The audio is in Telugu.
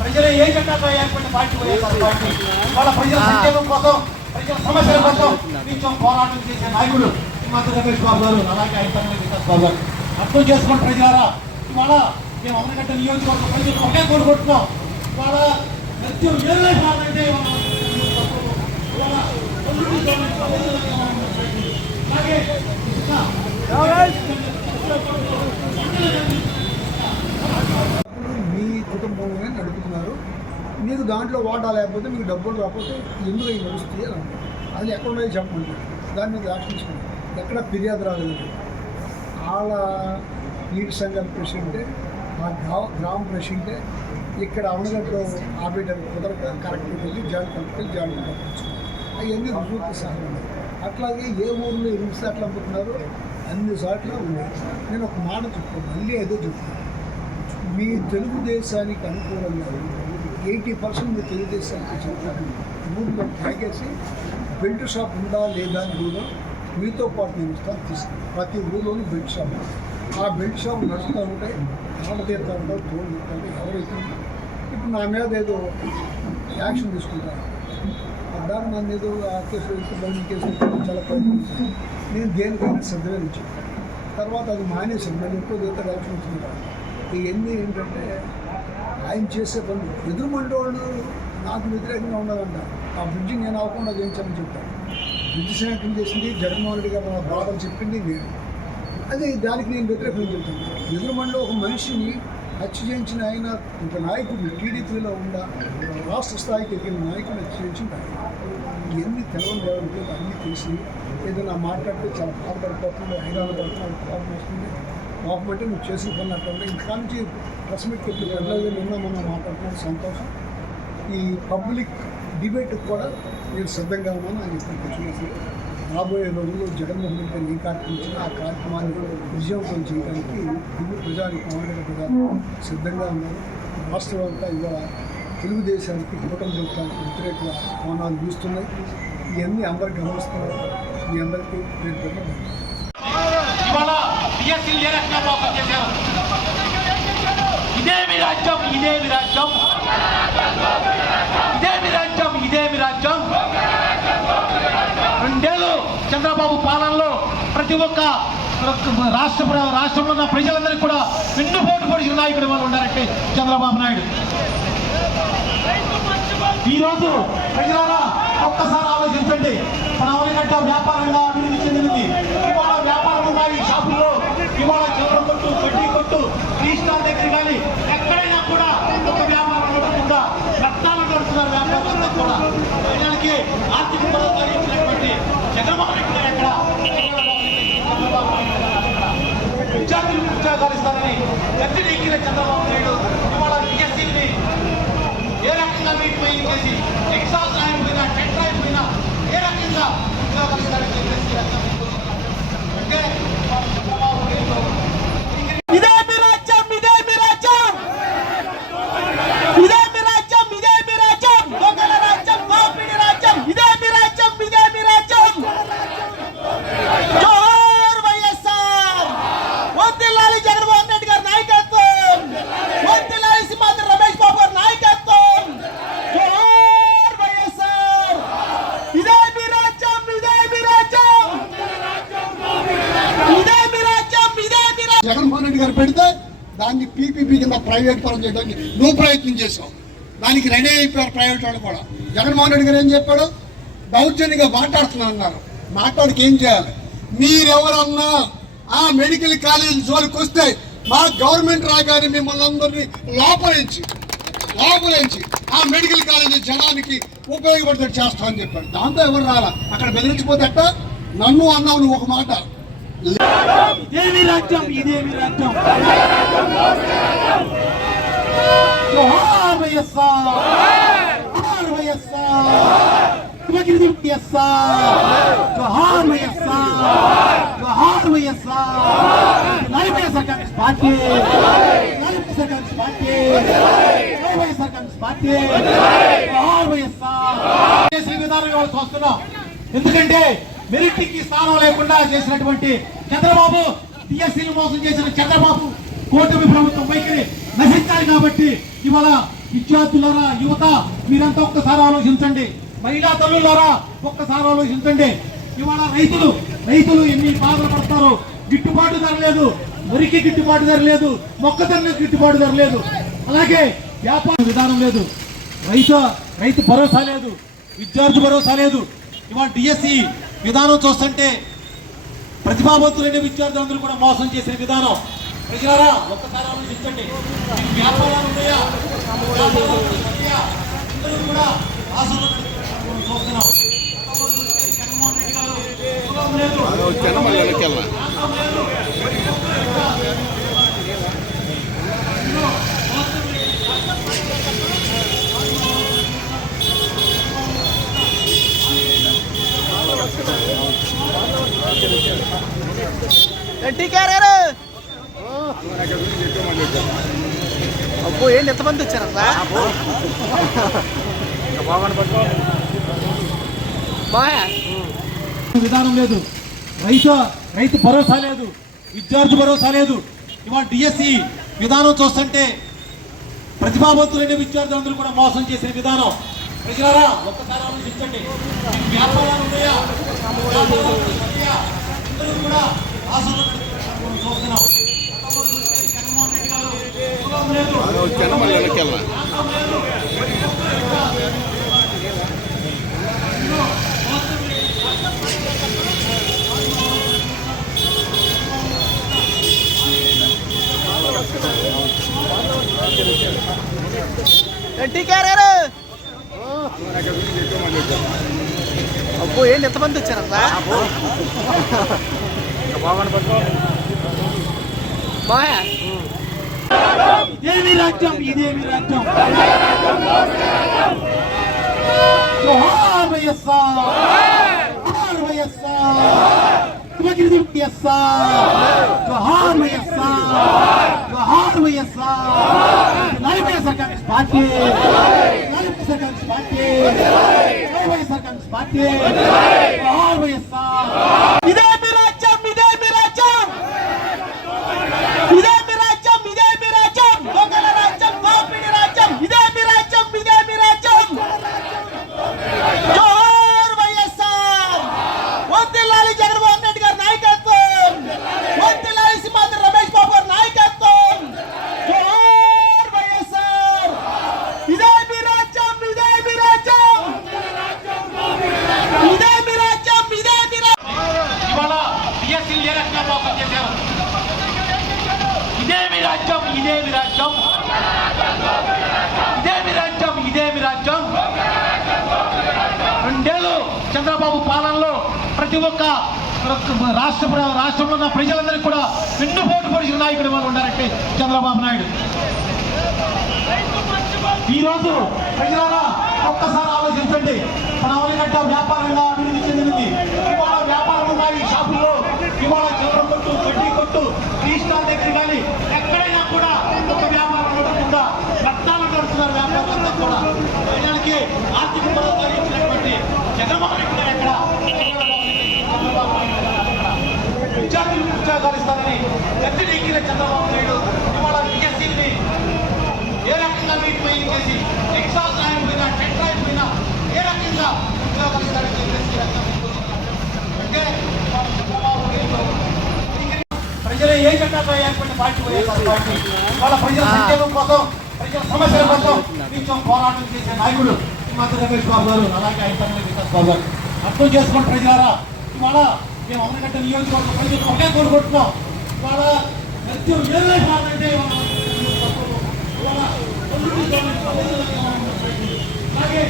ప్రజల ఏజెండాగా ఏర్పడిన పార్టీ వైఎస్ఆర్ పార్టీ. వాళ్ళ ప్రజల సంక్షేమం కోసం, ప్రజల సమస్యల కోసం నిత్యం పోరాటం చేసే నాయకుడు శ్రీమంత రమేష్ బాబు గారు, అలాగే ఆయన తమ్ముడు వికాస్ బాబు గారు. అర్థం చేసుకోండి ప్రజలారా, ఇవాళ మేము అమరగడ్డ నియోజకవర్గ ప్రజలు ఒకే కోరుకుంటున్నాం. ఇవాళ నిత్యం ఏదైనా కావాలంటే మీ కుటుంబంలోనే నడుపుతున్నారు. మీకు దాంట్లో వాటా లేకపోతే మీకు డబ్బులు రాకపోతే ఎందుకు అవి నడుస్తాయి అని అంటారు. అది ఎక్కడ ఉన్నాయో చెప్పండి, దాని మీద యాక్షన్ ఎక్కడ ఫిర్యాదు రాలేదు. వాళ్ళ నీటి సంఘం ప్రెసిడెంటే, ఆ గ్రామ ప్రెసిడెంటే ఇక్కడ అవనగడ్డలో ఆపేయడానికి కుదరక కరెక్ట్గా వెళ్ళి జాయింట్ కలెక్టర్ జాయింట్ కలెక్టర్ అవన్నీ రుజువుకి సహా ఉన్నాయి. అట్లాగే ఏ ఊరిలో ఎన్ని సార్లు అమ్ముతున్నారో అన్ని చోట్ల ఉన్నాయి. నేను ఒక మాట చెప్తాను, మళ్ళీ అదే చెప్తాను. మీ తెలుగుదేశానికి అనుకూలంగా 80% మీ తెలుగుదేశానికి చెప్తాను. ఊళ్ళో తాగేసి బెల్ట్ షాప్ ఉందా లేదా అని ఊళ్ళో మీతో పాటు నేను ఇస్తాను తీసుకుని ప్రతి ఊళ్ళోనూ బెల్ట్ షాప్. ఆ బెల్ట్ షాప్ నడుస్తూ ఉంటాయి, ఆడతీరుతూ ఉంటారు, తోడు ఉంటారు. ఎవరైతే ఇప్పుడు నా మీద ఏదో యాక్షన్ తీసుకుంటారు, దాన్ని నన్ను ఏదో ఆ కేసు బండి కేసు చాలా ప్రయత్నించాను. నేను దేనికైనా సిద్ధమే నుంచి తర్వాత అది మానేశాను. మళ్ళీ ఎక్కువ దేంతో యాక్షన్ వచ్చింది. ఇవన్నీ ఏంటంటే ఆయన చేసే పనులు ఎదురుమంటోళ్ళు నాకు వ్యతిరేకంగా ఉండాలంట. ఆ బ్రిడ్జి నేను అవ్వకుండా చేయించాలని చెప్పాను. బ్రిడ్జి శాంక్షన్ చేసింది జగన్మోహన్ రెడ్డి గారు, నా బాధలు చెప్పింది నేను. అది దానికి నేను వ్యతిరేకంగా చెప్తాను. ఎదురుమండలో ఒక మనిషిని హత్య చేయించిన ఆయన ఒక నాయకుడు టీడీపీలో ఉండ రాష్ట్ర స్థాయికి ఎక్కిన నాయకుడు హత్య చేయించిన ఇవన్నీ తెలవని అన్నీ తెలిసి ఏదైనా మాట్లాడితే చాలా బాధపడిపోతుంది, హైదరాబాద్ పడుతుంది, కోపం వస్తుంది. కోపం అంటే నువ్వు చేసిన పని అట్లా ఇంకా నుంచి ప్రెస్ మీట్కి ఎప్పుడు వెళ్ళలేదు. నిన్న మనం మాట్లాడుతున్నది సంతోషం. ఈ పబ్లిక్ డిబేట్కి కూడా నేను సిద్ధంగా ఉన్నాను. ఆయన ఇప్పుడు కూర్చునేసి రాబోయే రోజుల్లో జగన్మోహన్ రెడ్డి గారు ఏ కార్యక్రమం ఇచ్చినా ఆ కార్యక్రమాన్ని విజయవంతం చేయడానికి దిగువ ప్రజానికి మామూలుగా ప్రజలు సిద్ధంగా ఉన్నారు. రాష్ట్రం అంతా ఇవాళ తెలుగుదేశానికి కూటమి ప్రభుత్వానికి వ్యతిరేక కోణాలు చూస్తున్నాయి. ఇవన్నీ అందరు గమనిస్తున్నారు. మీ అందరికీ ఇదేమి రాజ్యం, ఇదేమి రాజ్యం, ఇదేమి రాజ్యం, ఇదేమి రాజ్యం. రెండేళ్ళు చంద్రబాబు పాలనలో ప్రతి ఒక్క రాష్ట్రంలో ఉన్న ప్రజలందరికీ కూడా వెన్నుపోటు పొడిచిన నాయకుడు వాళ్ళు ఉన్నారంటే చంద్రబాబు నాయుడు. ఈరోజు ప్రజలారా ఒక్కసారి ఆలోచించండి. మన అవనిగడ్డ వ్యాపారంగా అభివృద్ధి చెందింది. ఇవాళ వ్యాపారం ఉన్నాయి షాపుల్లో. ఇవాళ చిల్లర కొట్టు, వడ్డీ కొట్టు, టీ స్టాల్ దగ్గర కానీ ఎక్కడైనా కూడా ఒక వ్యాపారం నడుపుతుందా, రత్నాలు నడుపుతున్నారు వ్యాపారంలో కూడా. ప్రజలకి ఆర్థిక పరంగా ఇచ్చినటువంటి జగన్మోహన్ రెడ్డి ఎక్కడ విద్యార్థులకు ఉద్యోగాలు ఇస్తారని ఎత్తిడెక్కిన చంద్రబాబు నాయుడు ఇవాళ బిఎస్సీని ఏ రకంగా మీకు పోయి చేసి ఎగ్జామ్స్ రాయకపోయినా, టెట్ రాయకపోయినా ఏ రకంగా ఉద్యోగాలు ఇస్తారని చెప్పేసి అంటే చంద్రబాబు నాయుడు ఇదేమి రాజ్యం, ఇదేమి రాజ్యం, ఇదేమి రాజ్యం, ఇదేమి రాజ్యం, దొంగల రాజ్యం, దోపిడీ రాజ్యం, ఇదేమి రాజ్యం, ఇదేమి రాజ్యం. జోహార్ వైఎస్ఆర్, వందేళ్ళ జగన్మోహన్ రెడ్డి గారి నాయకత్వం, వందేళ్ళ శ్రీమంత రమేష్ బాబు గారి నాయకత్వం. జోహార్ వైఎస్ఆర్, ఇదేమి రాజ్యం, ఇదేమి రాజ్యం, ఇదేమి రాజ్యం, ఇదేమి రాజ్యం. జగన్మోహన్ రెడ్డి గారు పెడితే దాన్ని పీపీపీ కింద ప్రైవేట్ పరం చేయడానికి నువ్వు ప్రయత్నం చేసావు. దానికి రెడీ అయిపోయారు ప్రైవేట్ వాళ్ళు కూడా. జగన్మోహన్ రెడ్డి గారు ఏం చెప్పాడు? దౌర్జన్యంగా మాట్లాడుతున్నారన్నారు. మాట్లాడికి ఏం చేయాలి? మీరెవరన్నా ఆ మెడికల్ కాలేజీ జోలికి వస్తే మా గవర్నమెంట్ రాగానే మిమ్మల్ని అందరినీ లోపలించి ఆ మెడికల్ కాలేజీ జనానికి ఉపయోగపడేది చేస్తామని చెప్పాడు. దాంతో ఎవరు రాలా. అక్కడ బెదిరించిపోతే నన్ను అన్నావు నువ్వు ఒక మాట. ఇదేమి రాజ్యం, ఇదేమి రాజ్యం. జోహార్ వైఎస్ఆర్, జోహార్ వైఎస్ఆర్, జోహార్ వైఎస్ఆర్, జోహార్ YSR. YSR Congress party, YSR Congress party, YSR Congress party, జోహార్ వైఎస్ఆర్. చేసే విధానం వాళ్ళు చూస్తున్నాం. ఎందుకంటే మెరిట్కి స్థానం లేకుండా చేసినటువంటి చంద్రబాబు, టీఎస్సీని మోసం చేసిన చంద్రబాబు కూటమి ప్రభుత్వం వైఖరి నశించాలి. కాబట్టి ఇవాళ విద్యార్థులారా, యువత మీరంతా ఒక్కసారి ఆలోచించండి. మహిళా తల్లులారా ఒక్కసారి ఆలోచించండి. ఇవాళ రైతులు ఎన్ని బాధలు పడతారో. గిట్టుబాటు ధర లేదు, వరికి గిట్టుబాటు ధర లేదు, మొక్కజొన్నకు గిట్టుబాటు ధర లేదు, అలాగే వ్యాపార విధానం లేదు, రైతు భరోసా లేదు, విద్యార్థి భరోసా లేదు. ఇవాళ డిఎస్సి విధానం చూస్తుంటే ప్రతిభావంతులైన విద్యార్థులందరూ కూడా మోసం చేసే విధానం. ప్రజలారా ఒక్కసారి ఆలోచించండి. వ్యాపారాలు ఉన్నాయా? అందరూ కూడా ఆశలు చూస్తున్నాం. జగన్మోహన్ రెడ్డి గారు అబ్బో ఏంటి ఎంతమంది వచ్చారు అట్లా విధానం లేదు, రైతు భరోసా లేదు, విద్యార్థి భరోసా లేదు. ఇవాళ డిఎస్సి విధానం చూస్తుంటే ప్రతిభావంతులైన విద్యార్థులందరూ కూడా మోసం చేసే విధానం. ప్రజలారా ఒక్కసారి ఆలోచించండి. వ్యాపారాలు ఉన్నాయా? అందరూ కూడా ఆశలు చూస్తున్నాం. జగన్మోహన్ రెడ్డి గారు అబ్బో ఏంటి ఎంతమంది వచ్చారు అట్లా ఇదేమి రాజ్యం, ఇదేమి రాజ్యం. జోహార్ వైఎస్ఆర్, జోహార్ వైఎస్ఆర్, జోహార్ జోహార్ YSR. YSR Congress party, YSR Congress party, YSR Congress party. జోహార్ వైఎస్ఆర్. ఇదేమి రాజ్యం, ఇదేమి రాజ్యం, ఇదేమి రాజ్యం, ఇదేమి రాజ్యం. దొంగల రాజ్యం, దోపిడీ రాజ్యం. ఇదేమి రాజ్యం, ఇదేమి రాజ్యం. జోహార్ వైఎస్ఆర్. వందెల్లాలి జగన్మోహన్ రెడ్డి గారి నాయకత్వం, వందెల్లాలి సింహాద్రి రమేష్ బాబు గారి నాయకత్వం. జోహార్ వైఎస్ఆర్. ఇదేమి రాజ్యం, ఇదేమి రాజ్యం, ఇదేమి రాజ్యం, ఇదేమి రాజ్యం. ఇవాళ డిఎస్సీ ఏ రకంగా మోసం చేశారు. ఇదేమి రాజ్యం, ఇదేమి రాజ్యం, ఇదేమి రాజ్యం, ఇదేమి రాజ్యం. రెండేళ్ళు చంద్రబాబు పాలనలో ప్రతి ఒక్క రాష్ట్రంలో ఉన్న ప్రజలందరికీ కూడా వెన్నుపోటు పొడిచిన నాయకుడు వాళ్ళు ఉన్నారంటే చంద్రబాబు నాయుడు. ఈరోజు ప్రజలారా ఒక్కసారి ఆలోచించండి. మన అవనిగడ్డ వ్యాపారంగా అభివృద్ధి చెందింది. ఇవాళ వ్యాపారం ఉన్నాయి షాపుల్లో. ఇవాళ చంద్రం కొట్టు, వడ్డీ కొట్టు, టీ స్టాల్ దగ్గర కానీ ఎక్కడైనా కూడా ఒక వ్యాపారం నడుపుతుందా? రక్తాలు నడుపుతున్నారు వ్యాపారులంతా కూడా. ప్రజలకి ఆర్థిక భరోసా ఇచ్చినటువంటి జగన్మోహన్ రెడ్డి గారు ఎక్కడ? విద్యార్థులకు ఉద్యోగాలు ఇస్తారని గద్దెనెక్కిన చంద్రబాబు నాయుడు ఇవాళ డిఎస్సీని ఏ రకంగా మీకు మెయిన్ చేసి ఎగ్జామ్స్ రాయకపోయినా, టెట్ రాయకపోయినా ఏ రకంగా ఉద్యోగాలు ఇస్తారని చెప్పేసి అంటే ప్రజలు ఏ జెండాతో ఏర్పడిన పార్టీ వైఎస్ఆర్ పార్టీ. వాళ్ళ ప్రజల సంక్షేమం కోసం, ప్రజల సమస్యల కోసం నిత్యం పోరాటం చేసే నాయకుడు శ్రీమతి రమేష్ బాబు గారు, అలాగే ఆయన తమ్ముడు వికాస్ బాబు గారు. అర్థం చేసుకోండి ప్రజలారా. ఇవాళ మేము అవనగడ్డ నియోజకవర్గం ప్రజలు ఒకే కోరుకుంటున్నాం. ఇవాళ నిత్యం ఏళ్ళే కాదంటే అలాగే